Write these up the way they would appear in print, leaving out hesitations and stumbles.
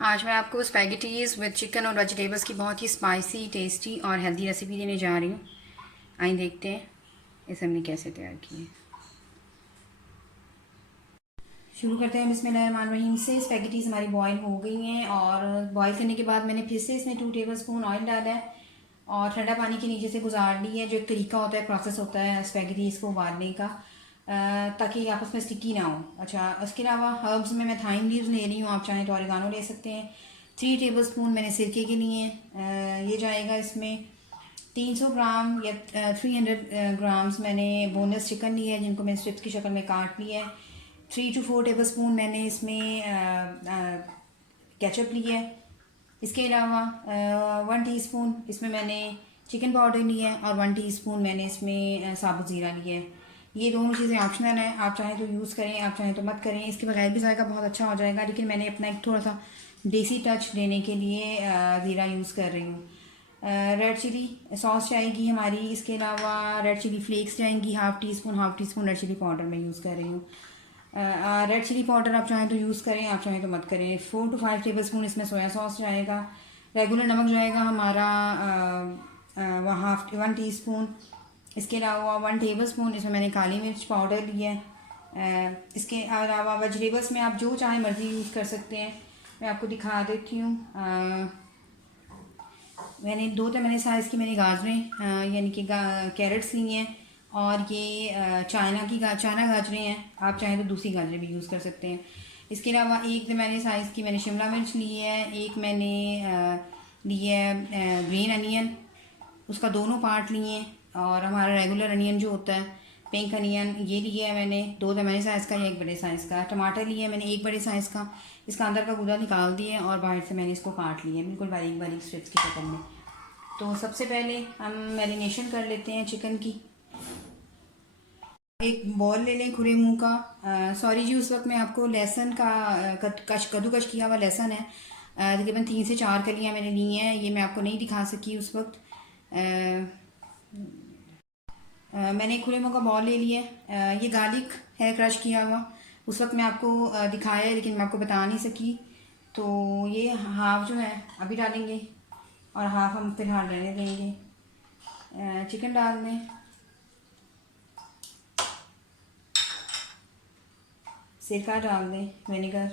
आज मैं आपको स्पैगेटीज़ विद चिकन और वेजिटेबल्स की बहुत ही स्पाइसी, टेस्टी और हेल्दी रेसिपी देने जा रही हूँ। आइए देखते हैं इसे हमने कैसे तैयार की है। शुरू करते हैं बिस्मिल्लाहिर्रहमानिर्रहीम से। स्पैगेटीज़ हमारी बॉईल हो गई हैं और बॉईल करने के बाद मैंने फिर से इसमें 2 टेबलस्पून ऑयल डाला है और ठंडा पानी के नीचे से गुजार ली है। जो एक तरीका होता है, प्रोसेस होता है स्पैगेटीज़ को उबालने का, ताकि आपस में स्टिकी ना हो। अच्छा, उसके अलावा हर्ब्स में मैं थाइम लीव्स ले रही हूँ, आप चाहें तो ऑरिगानो ले सकते हैं। 3 टेबलस्पून मैंने सिरके के लिए ये जाएगा इसमें। 300 ग्राम या 300 ग्राम्स मैंने बोनलेस चिकन लिया है, जिनको मैंने स्ट्रिप्स की शक्ल में काट लिया है। 3 to 4 टेबल स्पून मैंने इसमें केचप लिया है। इसके अलावा 1 टीस्पून इसमें मैंने चिकन पाउडर लिया है और 1 टीस्पून मैंने इसमें साबुत ज़ीरा लिया है। ये दोनों चीज़ें ऑप्शनल हैं, आप चाहें तो यूज़ करें, आप चाहें तो मत करें। इसके बगैर भी जाएगा बहुत अच्छा हो जाएगा, लेकिन मैंने अपना एक थोड़ा सा देसी टच देने के लिए ज़ीरा यूज़ कर रही हूँ। रेड चिली सॉस जाएगी हमारी। इसके अलावा रेड चिली फ्लेक्स जाएंगी, half teaspoon red chilli powder मैं यूज़ कर रही हूँ। रेड चिली पाउडर आप चाहें तो यूज़ करें, आप चाहें तो मत करें। 4 to 5 टेबल स्पून इसमें सोया सॉस जाएगा। रेगुलर नमक जाएगा हमारा 1 टीस्पून। इसके अलावा 1 टेबल स्पून इसमें मैंने काली मिर्च पाउडर लिया है। इसके अलावा वेजिटेबल्स में आप जो चाहें मर्ज़ी यूज़ कर सकते हैं। मैं आपको दिखा देती हूँ। मैंने 2 मैंने साइज़ की मैंने गाजरें यानी कि कैरेट्स ली हैं और ये चाइना गाजरें हैं, आप चाहें तो दूसरी गाजरें भी यूज़ कर सकते हैं। इसके अलावा एक मैंने साइज़ की मैंने शिमला मिर्च ली है, एक मैंने ली है ग्रीन अनियन, उसका दोनों पार्ट लिए हैं। और हमारा रेगुलर अनियन जो होता है, पिंक अनियन, ये लिया है मैंने 2 मैंने साइज़ का या एक बड़े साइज़ का। टमाटर लिया है मैंने एक बड़े साइज़ का, इसका अंदर का गूदा निकाल दिया और बाहर से मैंने इसको काट लिया बिल्कुल बारीक बारीक स्ट्रिप्स की शक्ल में। तो सबसे पहले हम मैरिनेशन कर लेते हैं चिकन की। एक बॉल ले लें खुले मुंह का। सॉरी जी, उस वक्त मैं आपको लहसुन का कद्दूकश किया हुआ लहसुन है, तकरीबन 3 से 4 कलियाँ मैंने ली हैं, ये मैं आपको नहीं दिखा सकी उस वक्त। मैंने खुले मुंह का बॉल ले लिया है। ये गार्लिक है क्रश किया हुआ, उस वक्त मैं आपको दिखाया है लेकिन मैं आपको बता नहीं सकी। तो ये हाफ जो है अभी डालेंगे और हाफ हम फिलहाल रहने देंगे। चिकन डाल दें, सिरका डाल दें, विनेगर,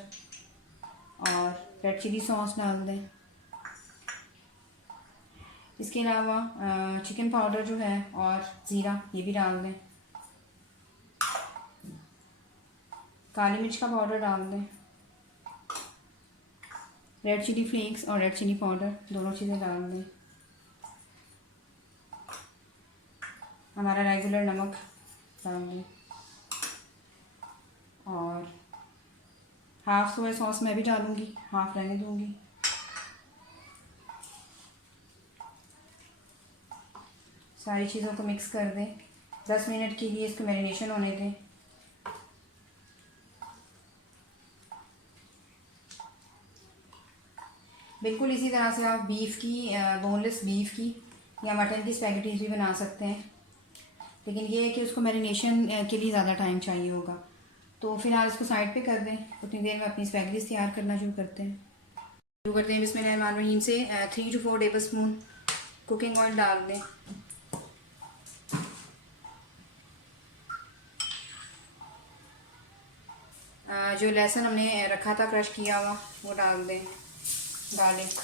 और रेड चिली सॉस डाल दें। इसके अलावा चिकन पाउडर जो है और ज़ीरा ये भी डाल दें। काली मिर्च का पाउडर डाल दें। रेड चिली फ्लेक्स और रेड चिली पाउडर दोनों चीज़ें डाल दें। हमारा रेगुलर नमक डाल दें और हाफ़ सोया सॉस मैं भी डालूँगी, हाफ़ रहने दूँगी। सारी चीज़ों को मिक्स कर दें। 10 मिनट के लिए इसको मैरिनेशन होने दें। बिल्कुल इसी तरह से आप बीफ की, बोनलेस बीफ की या मटन की स्पैगेटीज भी बना सकते हैं, लेकिन ये है कि उसको मैरिनेशन के लिए ज़्यादा टाइम चाहिए होगा। तो फिलहाल इसको साइड पे कर दें, उतनी देर में अपनी स्पैगेटीज तैयार करना शुरू करते हैं। बिस्मिल्लाहिर्रहमानिर्रहीम से 3 to 4 table spoon cooking oil डाल दें। जो लहसुन हमने रखा था क्रश किया हुआ वो डाल दें। गार्लिक,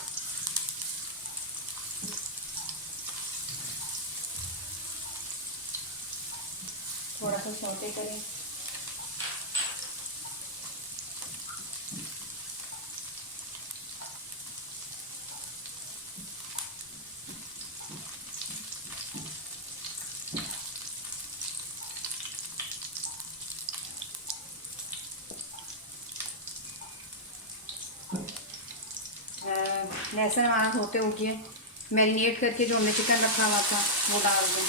थोड़ा सा सौटे करें। लहसुन हमारा होते हो गया, मैरिनेट करके जो हमने चिकन रखा हुआ था वो डाल दें।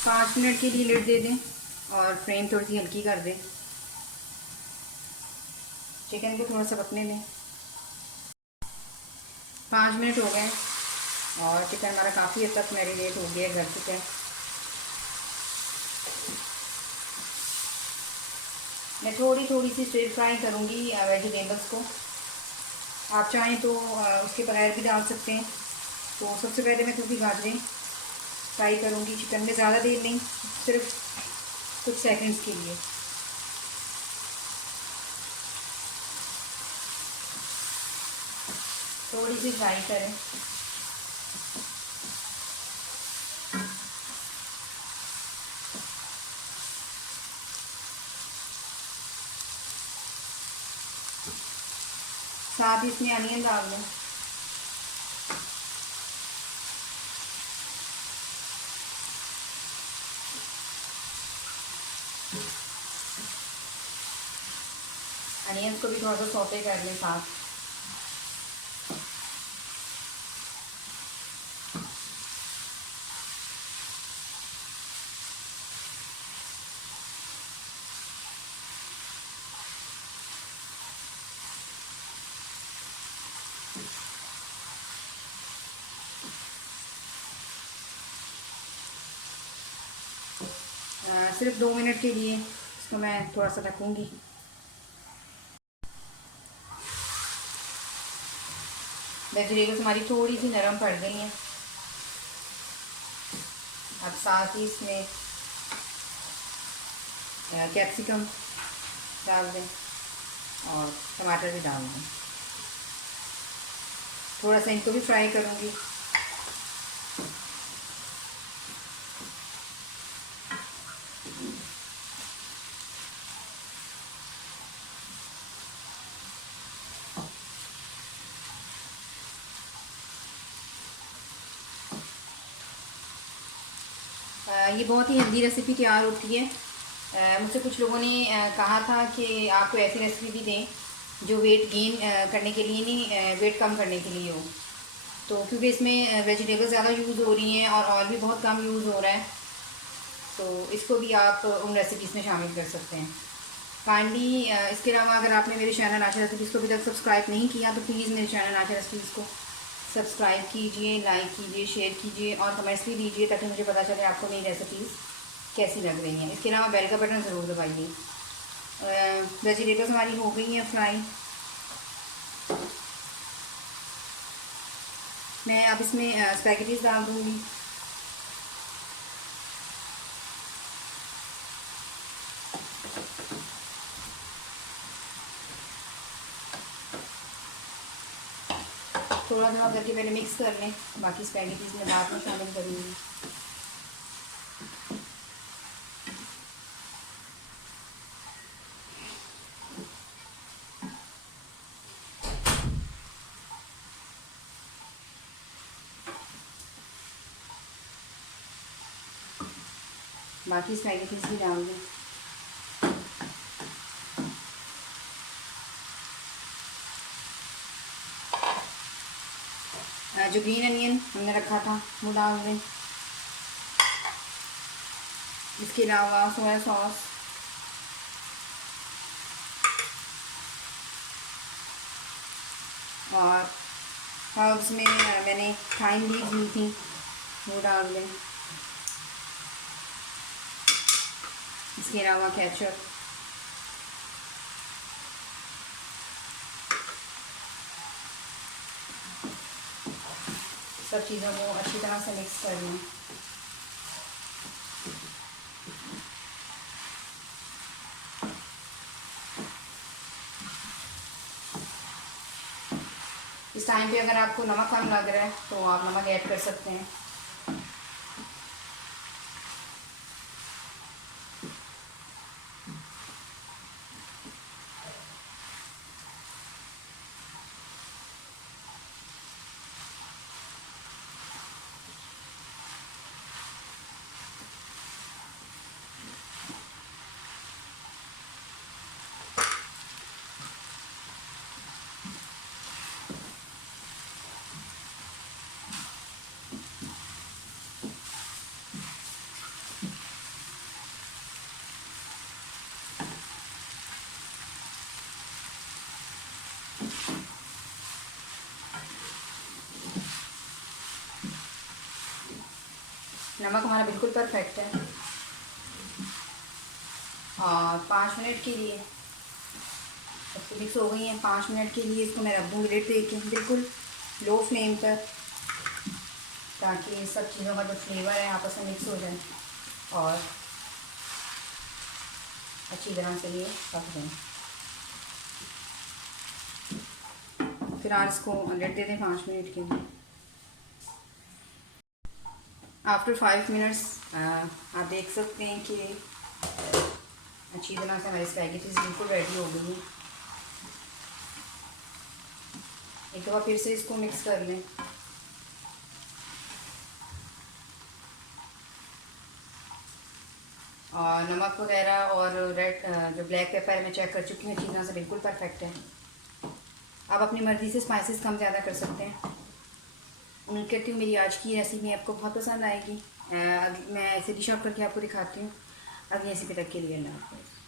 5 मिनट के लिए लिड दे दें और फ्लेम थोड़ी सी हल्की कर दें। चिकन को थोड़ा सा पकने दें। 5 मिनट हो गए और चिकन हमारा काफ़ी हद तक मैरिनेट हो गया, गल चुका है। मैं थोड़ी थोड़ी सी स्टिर फ्राई करूँगी वेजिटेबल्स को। आप चाहें तो उसके बगैर भी डाल सकते हैं। तो सबसे पहले मैं थोड़ी गाजरें फ्राई करूँगी चिकन में, ज़्यादा देर नहीं, सिर्फ कुछ सेकंड्स के लिए। थोड़ी सी फ्राई करें। साथ ही इसमें अनियन डाल दें। अनियंस को भी थोड़ा सा सौते कर लें साथ। सिर्फ 2 मिनट के लिए इसको मैं थोड़ा सा ढकूँगी। वेजिटेबल्स हमारी थोड़ी सी नरम पड़ गई हैं। अब साथ ही इसमें कैप्सिकम डाल दें और टमाटर भी डाल दें। थोड़ा सा इनको भी फ्राई करूँगी। ये बहुत ही हेल्दी रेसिपी तैयार होती है। मुझसे कुछ लोगों ने कहा था कि आपको ऐसी रेसिपी भी दें जो वेट गेन करने के लिए नहीं, वेट कम करने के लिए हो। तो क्योंकि इसमें वेजिटेबल ज़्यादा यूज़ हो रही हैं और ऑयल भी बहुत कम यूज़ हो रहा है, तो इसको भी आप उन रेसिपीज़ में शामिल कर सकते हैं। काइंडली इसके अलावा अगर आपने मेरे चैनल आशा रेसिपीज़ को अभी तक सब्सक्राइब नहीं किया तो प्लीज़ मेरे चैनल आशा रेसिपीज़ को सब्सक्राइब कीजिए, लाइक कीजिए, शेयर कीजिए और कमेंट्स भी दीजिए ताकि मुझे पता चले आपको मेरी रेसिपीज़ कैसी लग रही हैं। इसके अलावा बेल का बटन ज़रूर दबाइए। वेजिटेबल्स हमारी हो गई हैं फ्राई। मैं अब इसमें स्पैगेटीज़ डाल दूँगी। थोड़ा थोड़ा करके पहले मिक्स कर लें, बाकी स्पैगेटीज़ में बाद में शामिल करूँगी। बाकी स्पैगेटीज़ भी डाल दें। जो ग्रीन अनियन हमने रखा था वो डाल दें। इसके अलावा सोया सॉस, और हर्ब्स में मैंने थाइम लीव्स ली थी वो डाल दें। इसके अलावा केचप, सब चीज़ों को अच्छी तरह से मिक्स कर लें। इस टाइम पे अगर आपको नमक कम लग रहा है तो आप नमक ऐड कर सकते हैं। नमक हमारा बिल्कुल परफेक्ट है। और 5 मिनट के लिए इसको मिक्स हो गई हैं। 5 मिनट के लिए इसको मैं रख दूँगी लिड दे के बिल्कुल लो फ्लेम पर, ताकि सब चीज़ों का जो फ्लेवर है आपस में मिक्स हो जाए और अच्छी तरह से ये पक जाए। फिर आप इसको लिड दे दें 5 मिनट के लिए। आफ्टर 5 मिनट्स आप देख सकते हैं कि अच्छी तरह से हमारी स्पैगेटीज बिल्कुल रेडी हो गई हैं। एक दफ़ा फिर से इसको मिक्स कर लें। और नमक वगैरह और रेड जो ब्लैक पेपर मैं चेक कर चुकी हूँ, अच्छी तरह से बिल्कुल परफेक्ट है। आप अपनी मर्ज़ी से स्पाइसेस कम ज़्यादा कर सकते हैं। उम्मीद करती हूँ मेरी आज की रेसिपी आपको बहुत पसंद आएगी। मैं ऐसे डिश आउट करके आपको दिखाती हूँ। अगली रेसिपी तक के लिए अल्लाह हाफ़िज़।